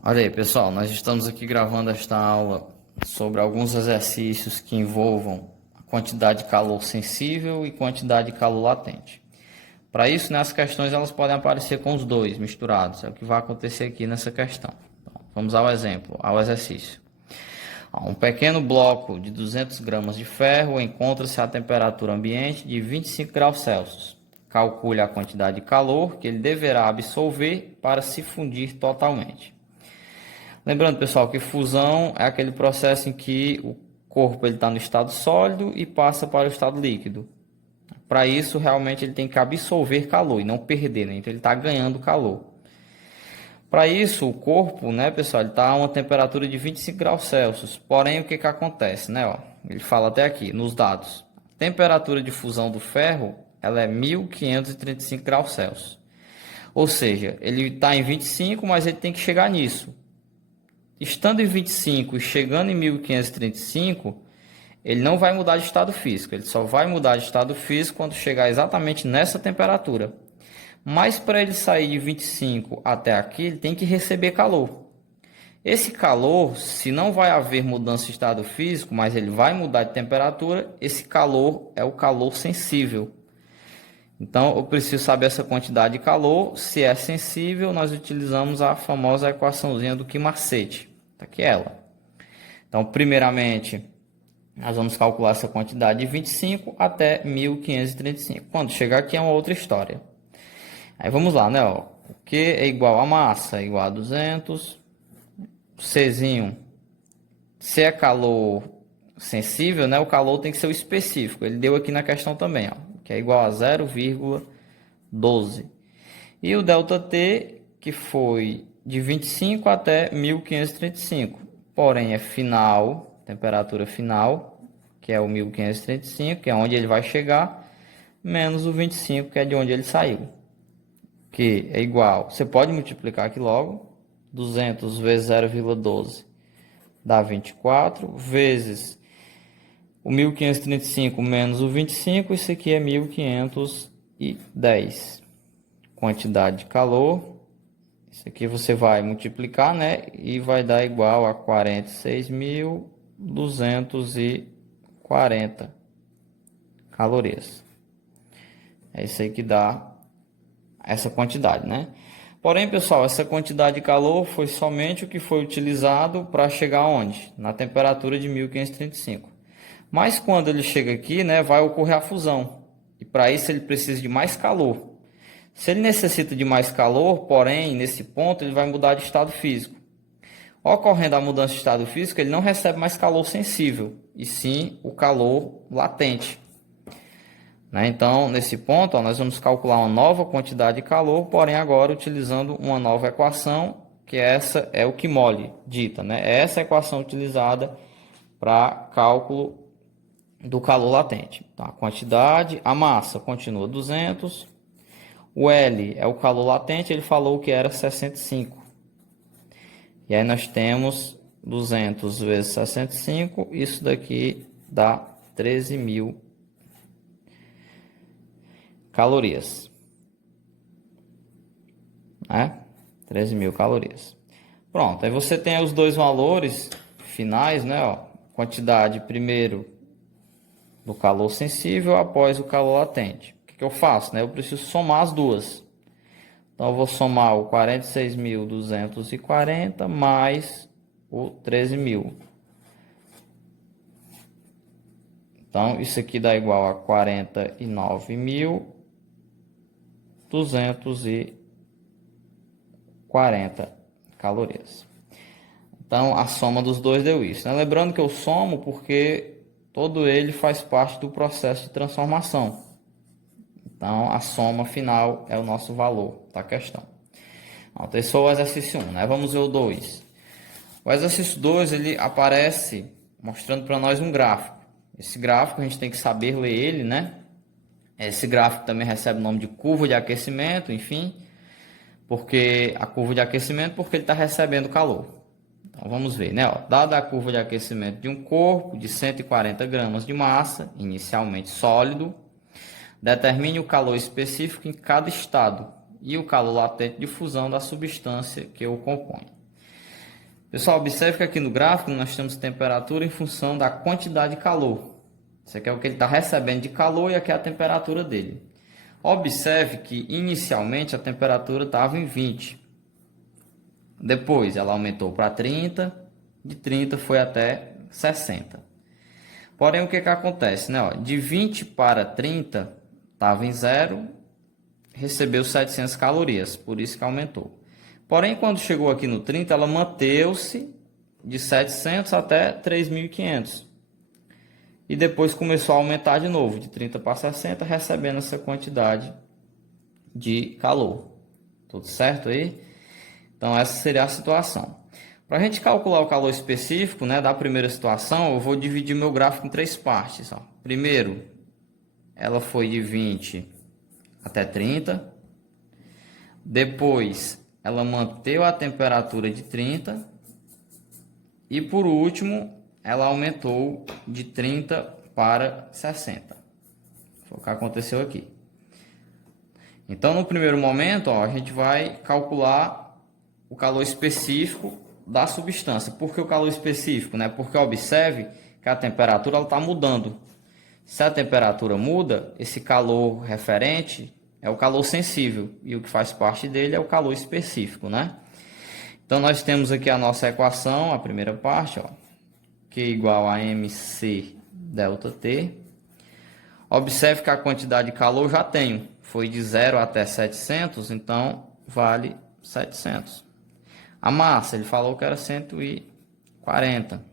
Olha aí, pessoal, nós estamos aqui gravando esta aula sobre alguns exercícios que envolvam a quantidade de calor sensível e quantidade de calor latente. Para isso, as questões elas podem aparecer com os dois misturados, é o que vai acontecer aqui nessa questão. Então, vamos ao exemplo, ao exercício. Um pequeno bloco de 200 gramas de ferro encontra-se a temperatura ambiente de 25 graus Celsius. Calcule a quantidade de calor que ele deverá absorver para se fundir totalmente. Lembrando, pessoal, que fusão é aquele processo em que o corpo está no estado sólido e passa para o estado líquido. Para isso, realmente ele tem que absorver calor e não perder, né? Então ele está ganhando calor. Para isso, o corpo, né, pessoal, ele está a uma temperatura de 25 graus Celsius. Porém, o que acontece, né? Ó, ele fala até aqui, nos dados. A temperatura de fusão do ferro, ela é 1535 graus Celsius. Ou seja, ele está em 25, mas ele tem que chegar nisso. Estando em 25 e chegando em 1535, ele não vai mudar de estado físico. Ele só vai mudar de estado físico quando chegar exatamente nessa temperatura. Mas para ele sair de 25 até aqui, ele tem que receber calor. Esse calor, se não vai haver mudança de estado físico, mas ele vai mudar de temperatura, esse calor é o calor sensível. Então, eu preciso saber essa quantidade de calor. Se é sensível, nós utilizamos a famosa equaçãozinha do Qui-Macete. Está aqui ela. Então, primeiramente, nós vamos calcular essa quantidade de 25 até 1535. Quando chegar aqui é uma outra história. Aí vamos lá, né? Ó. O Q é igual a massa, é igual a 200. O Czinho, se é calor sensível, né? O calor tem que ser o específico. Ele deu aqui na questão também, ó, que é igual a 0,12. E o ΔT, que foi de 25 até 1535. Porém, é final, temperatura final, que é o 1535, que é onde ele vai chegar, menos o 25, que é de onde ele saiu. Que é igual, você pode multiplicar aqui logo, 200 vezes 0,12 dá 24, vezes o 1535 menos o 25, isso aqui é 1510. Quantidade de calor, isso aqui você vai multiplicar, né? E vai dar igual a 46.240 calorias. É isso aí que dá essa quantidade, né? Porém, pessoal, essa quantidade de calor foi somente o que foi utilizado para chegar onde? Na temperatura de 1535. Mas quando ele chega aqui, né, vai ocorrer a fusão. E para isso ele precisa de mais calor. Se ele necessita de mais calor, porém, nesse ponto ele vai mudar de estado físico. Ocorrendo a mudança de estado físico, ele não recebe mais calor sensível, e sim o calor latente. Então, nesse ponto, ó, nós vamos calcular uma nova quantidade de calor, porém agora utilizando uma nova equação, que essa é o que mole dita, né? É essa equação utilizada para cálculo do calor latente. Então, a quantidade, a massa continua 200, o L é o calor latente, ele falou que era 65. E aí nós temos 200 vezes 65, isso daqui dá 13.000 calorias, né? 13.000 calorias. Pronto, aí você tem os dois valores finais, né? Ó, quantidade primeiro do calor sensível após o calor latente. O que eu faço, né? Eu preciso somar as duas. Então eu vou somar o 46.240 mais o 13.000. Então isso aqui dá igual a 49.240 calorias. Então a soma dos dois deu isso, né? Lembrando que eu somo porque todo ele faz parte do processo de transformação. Então a soma final é o nosso valor da questão. Então esse foi o exercício 1, né? Vamos ver o 2. O exercício 2 ele aparece mostrando para nós um gráfico. Esse gráfico a gente tem que saber ler ele, né? Esse gráfico também recebe o nome de curva de aquecimento, enfim, porque a curva de aquecimento porque ele está recebendo calor. Então vamos ver, né? Ó, dada a curva de aquecimento de um corpo de 140 gramas de massa, inicialmente sólido, determine o calor específico em cada estado e o calor latente de fusão da substância que o compõe. Pessoal, observe que aqui no gráfico nós temos temperatura em função da quantidade de calor. Isso aqui é o que ele está recebendo de calor e aqui é a temperatura dele. Observe que inicialmente a temperatura estava em 20. Depois ela aumentou para 30, de 30 foi até 60. Porém, o que acontece, né? De 20 para 30 estava em 0, recebeu 700 calorias, por isso que aumentou. Porém, quando chegou aqui no 30, ela manteve-se de 700 até 3.500. E depois começou a aumentar de novo, de 30 para 60, recebendo essa quantidade de calor. Tudo certo aí? Então, essa seria a situação. Para a gente calcular o calor específico, né, da primeira situação, eu vou dividir meu gráfico em 3 partes. Ó. Primeiro, ela foi de 20 até 30. Depois, ela manteve a temperatura de 30. E por último, ela aumentou de 30 para 60. Foi o que aconteceu aqui. Então, no primeiro momento, ó, a gente vai calcular o calor específico da substância. Por que o calor específico? Né? Porque observe que a temperatura está mudando. Se a temperatura muda, esse calor referente é o calor sensível. E o que faz parte dele é o calor específico. Né? Então, nós temos aqui a nossa equação, a primeira parte, ó, Q igual a mc delta T. Observe que a quantidade de calor eu já tenho. Foi de 0 até 700, então vale 700. A massa, ele falou que era 140.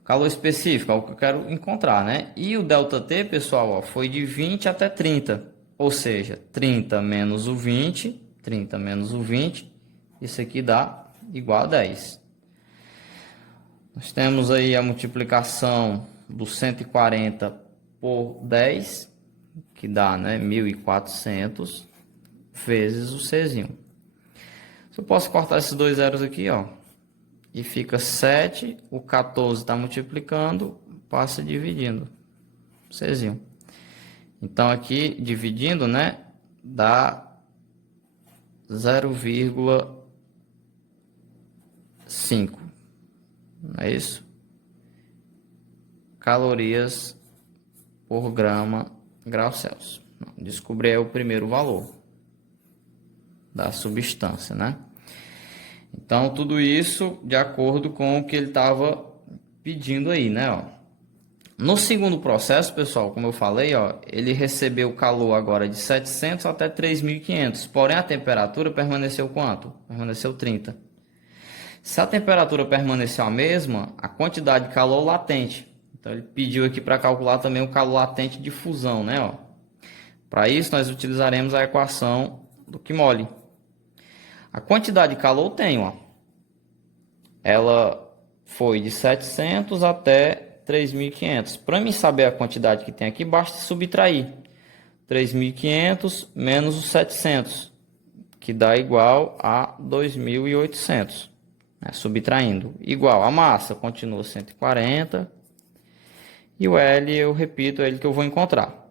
O calor específico é o que eu quero encontrar, né? E o ΔT, pessoal, ó, foi de 20 até 30. Ou seja, 30 menos o 20, 30 menos o 20, isso aqui dá igual a 10. Nós temos aí a multiplicação do 140 por 10, que dá, né, 1.400, vezes o Czinho. Eu posso cortar esses dois zeros aqui, ó, e fica 7, o 14 está multiplicando, passa dividindo, Czinho. Então aqui, dividindo, né, dá 0,5, não é isso? Calorias por grau Celsius. Descobri o primeiro valor da substância, né? Então, tudo isso de acordo com o que ele estava pedindo aí, né? Ó. No segundo processo, pessoal, como eu falei, ó, ele recebeu o calor agora de 700 até 3.500. Porém, a temperatura permaneceu quanto? Permaneceu 30. Se a temperatura permaneceu a mesma, a quantidade de calor latente. Então, ele pediu aqui para calcular também o calor latente de fusão, né? Para isso, nós utilizaremos a equação do Kmol. A quantidade de calor eu tenho, ó. Ela foi de 700 até 3.500. Para mim saber a quantidade que tem aqui, basta subtrair 3.500 menos os 700, que dá igual a 2.800. Né? Subtraindo. Igual a massa, continua 140. E o L, eu repito, é ele que eu vou encontrar.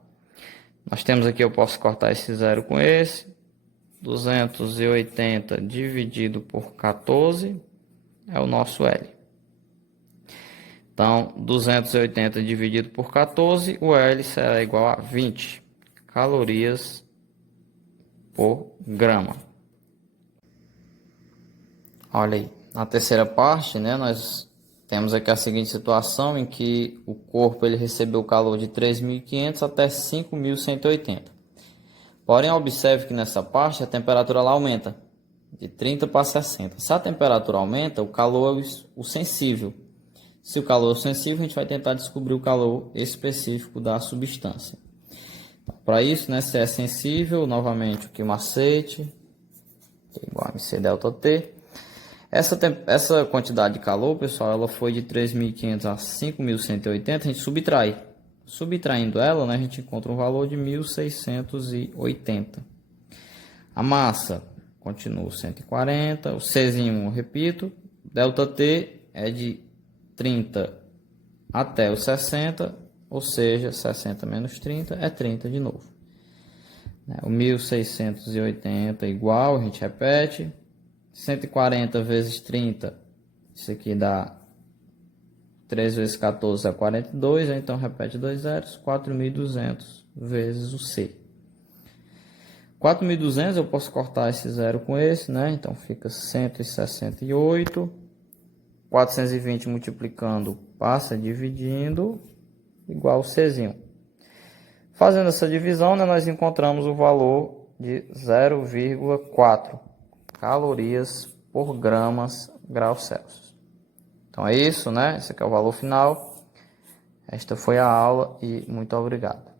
Nós temos aqui, eu posso cortar esse zero com esse. 280 dividido por 14 é o nosso L. Então, 280 dividido por 14, o L será igual a 20 calorias por grama. Olha aí, na terceira parte, né, nós temos aqui a seguinte situação em que o corpo ele recebeu o calor de 3.500 até 5.180. Porém, observe que nessa parte a temperatura ela aumenta de 30 para 60. Se a temperatura aumenta, o calor é o sensível. Se o calor é sensível, a gente vai tentar descobrir o calor específico da substância. Para isso, né, se é sensível, novamente o que macete, igual a MC delta T. Essa quantidade de calor, pessoal, ela foi de 3.500 a 5.180, a gente subtrai. Subtraindo ela, né, a gente encontra um valor de 1.680. A massa continua 140, o Czinho, eu repito, ΔT é de 30 até os 60, ou seja, 60 menos 30 é 30 de novo. O 1.680 igual, a gente repete, 140 vezes 30 Isso aqui dá 3 vezes 14 é 42, então repete 2 zeros, 4.200 vezes o C. 4.200 eu posso cortar esse zero com esse, né? Então fica 168. 420 multiplicando passa dividindo, igual o Czinho. Fazendo essa divisão, né, nós encontramos o valor de 0,4 calorias por graus Celsius. Então é isso, né? Esse aqui é o valor final. Esta foi a aula e muito obrigado.